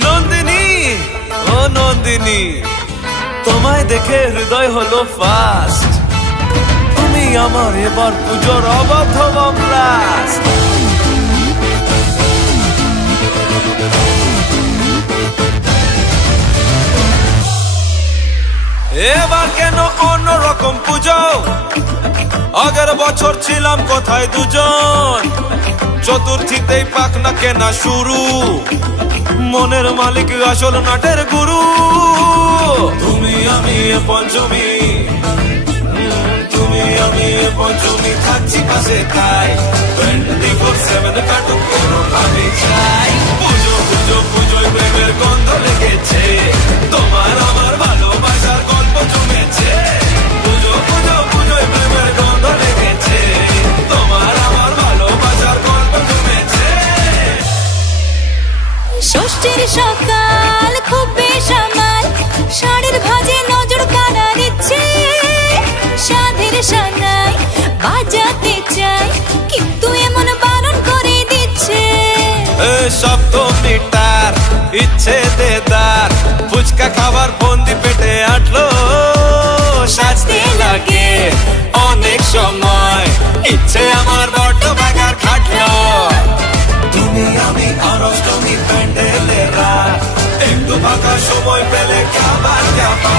নন্দিনী, ও নন্দিনী, তোমায় দেখে হৃদয় হলো ফাস্ট। তুমি আমার এবার পুজোর অবাধ ব্লাস্ট। এবার কেন অন্যরকম পুজো? আগের বছর ছিলাম কোথায় দুজন, চতুর্থীতেই পাক না কেনা শুরু। মনের মালিক আসল নাটের গুরু। তুমি আমি এ পঞ্চমী, তুমি আমি এ পঞ্চমী, থাকছি পাশে তাই 24/7 কাটুক কোনো ভাবে চাই। পুজো পুজো পুজোয় প্রেমের গন্ধ লেগেছে, তোমার আমার ভালোবাসার গল্প জমেছে। পুজো পুজো পুজোয় প্রেমের গন্ধ লেগেছে, তোমার আমার ভালোবাসার গল্প জমেছে। ষষ্ঠীর সকাল খুব বেসামাল, শাড়ির ভাজে নজর কাড়া দিচ্ছে। সাধের সানাই বাজাতে চাই, কিন্তু এমন বারণ করে দিচ্ছে। সপ্তমীটার ইচ্ছে দেদার, ফুচকা খাবার বন্দি পেটে আটলো। সাজতে লাগে অনেক সময়, ইচ্ছে আমার বড্ড বাগার খাটলো। তুমি আমি আর অষ্টমী প্যান্ডেলের রাত, একটু ফাঁকা সময় পেলে খাবার যাবা।